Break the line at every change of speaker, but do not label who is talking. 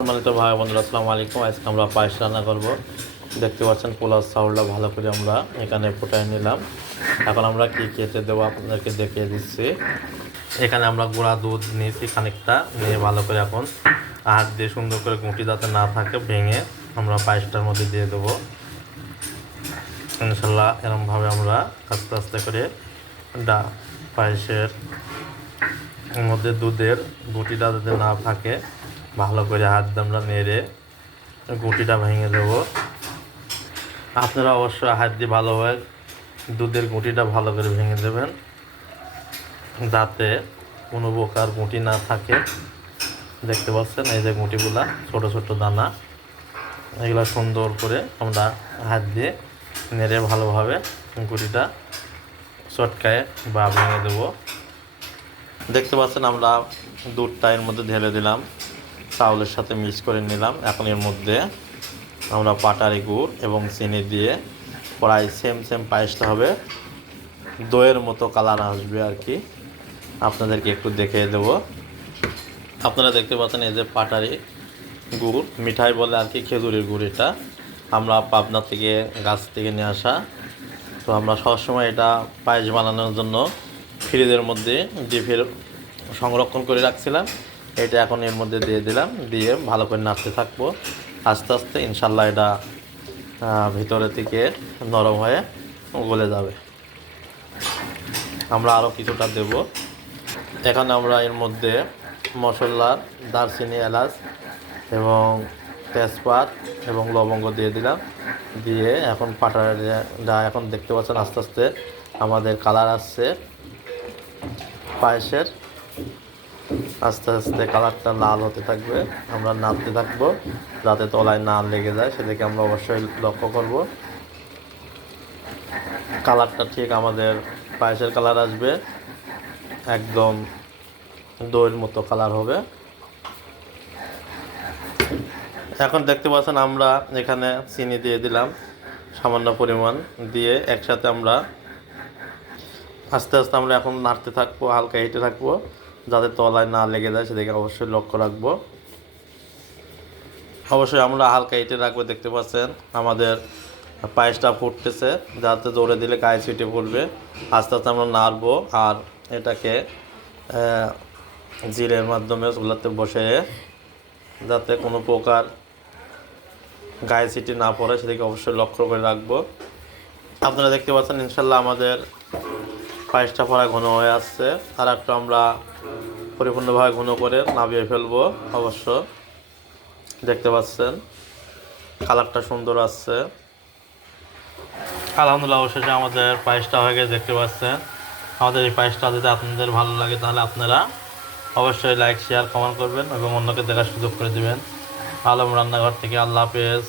সম্মানিত ভাই বন্ধুরা আসসালামু আলাইকুম। আজকে আমরা পায়েস রান্না করব। দেখতে পাচ্ছেন, পোলাও, চাউলটা ভালো করে আমরা এখানে ফুটাই নিলাম। এখন আমরা কি কেটে দেবো আপনাদেরকে দেখিয়ে দিচ্ছি। এখানে আমরা গুঁড়া দুধ নিয়েছি খানিকটা, নিয়ে ভালো করে এখন হাত দিয়ে সুন্দর করে গুঁটি যাতে না থাকে, ভেঙে আমরা পায়েসটার মধ্যে দিয়ে দেবো। ইনশাল্লাহ এরমভাবে আমরা আস্তে আস্তে করে ডা, পায়েসের মধ্যে দুধের গুটিটা যাতে না থাকে ভালো করে হাত আমরা নেড়ে গুটিটা ভেঙে দেবো। আপনারা অবশ্যই হাত দিয়ে ভালোভাবে দুধের গুটিটা ভালো করে ভেঙে দেবেন। যাতে কোনো প্রকার গুঁটি না থাকে। দেখতে পাচ্ছেন এই যে গুটিগুলা, ছোট ছোট দানা। এগুলো সুন্দর করে আমরা হাত দিয়ে নেড়ে ভালোভাবে গুটিটা চটকায় বা ভেঙে দেবো। দেখতে পাচ্ছেন আমরা দুধটা এর মধ্যে ঢেলে দিলাম। চাউলের সাথে মিক্স করে নিলাম এখন এর মধ্যে আমরা পাটারি গুড় এবং চিনি দিয়ে প্রায় সেম সেম পায়েসটা হবে। দইয়ের মতো কালার আসবে আর কি। আপনাদেরকে একটু দেখিয়ে দেবো। আপনারা দেখতে পাচ্ছেন এই যে পাটারি গুড়, মিঠাই বলে আর কি খেজুরের গুড় এটা। আমরা পাবনা থেকে, গাছ থেকে নিয়ে আসা। তো আমরা সবসময় এটা পায়েস বানানোর জন্য ফ্রিজের মধ্যে ডিপের সংরক্ষণ করে রাখছিলাম। এটা এখন এর মধ্যে দিয়ে দিলাম, দিয়ে ভালো করে নাড়তে থাকব। আস্তে আস্তে ইনশাল্লাহ এটা ভিতরে থেকে নরম হয়ে গলে যাবে। আমরা আরও কিছুটা দেব। এখানে আমরা এর মধ্যে মশলা দারচিনি, এলাচ এবং তেজপাত এবং লবঙ্গ দিয়ে দিলাম। দিয়ে এখন পাটাটা এখন দেখতে পাচ্ছেন আস্তে আস্তে আমাদের কালার আসছে পায়েসের। আস্তে আস্তে কালারটা লাল হতে থাকবে। আমরা নাড়তে থাকব, যাতে তলায় না লেগে যায়, সেদিকে আমরা অবশ্যই লক্ষ্য করব। কালারটা ঠিক আমাদের পায়েসের কালার আসবে। একদম দইয়ের মতো কালার হবে। এখন দেখতে পাচ্ছেন আমরা এখানে চিনি দিয়ে দিলাম, সামান্য পরিমাণ দিয়ে একসাথে আমরা আস্তে আস্তে আমরা এখন নাড়তে থাকব, হালকা হেঁটে থাকব। যাতে তলায় না লেগে যায় সেদিকে অবশ্যই লক্ষ্য রাখব। অবশ্যই আমরা হালকা হেঁটে রাখব, দেখতে পাচ্ছেন? আমাদের পায়েসটা ফুটতেছে, যাতে জোরে দিলে গায়ে ছিটে পড়বে। আস্তে আস্তে আমরা নাড়বো আর এটাকে জিরের মাধ্যমে চুলাতে বসে যাতে কোনো প্রকার গায়ে ছিটে না পড়ে, সেদিকে অবশ্যই লক্ষ্য করে রাখব। আপনারা দেখতে পাচ্ছেন, ইনশাল্লাহ আমাদের পায়েসটা প্রায় ঘন হয়ে আসছে। আর একটু আমরা পরিপূর্ণভাবে ঘন করে নামিয়ে ফেলব, অবশ্য। দেখতে পাচ্ছেন, কালারটা সুন্দর আসছে। আলহামদুলিল্লাহ, অবশেষে আমাদের পায়েসটা হয়ে গেছে, দেখতে পাচ্ছেন। আমাদের এই পায়েসটা যদি আপনাদের ভালো লাগে তাহলে আপনারা অবশ্যই লাইক শেয়ার কমেন্ট করবেন এবং অন্যকে দেখার সুযোগ করে দেবেন। আলম রান্নাঘর থেকে আল্লাহ হাফেজ।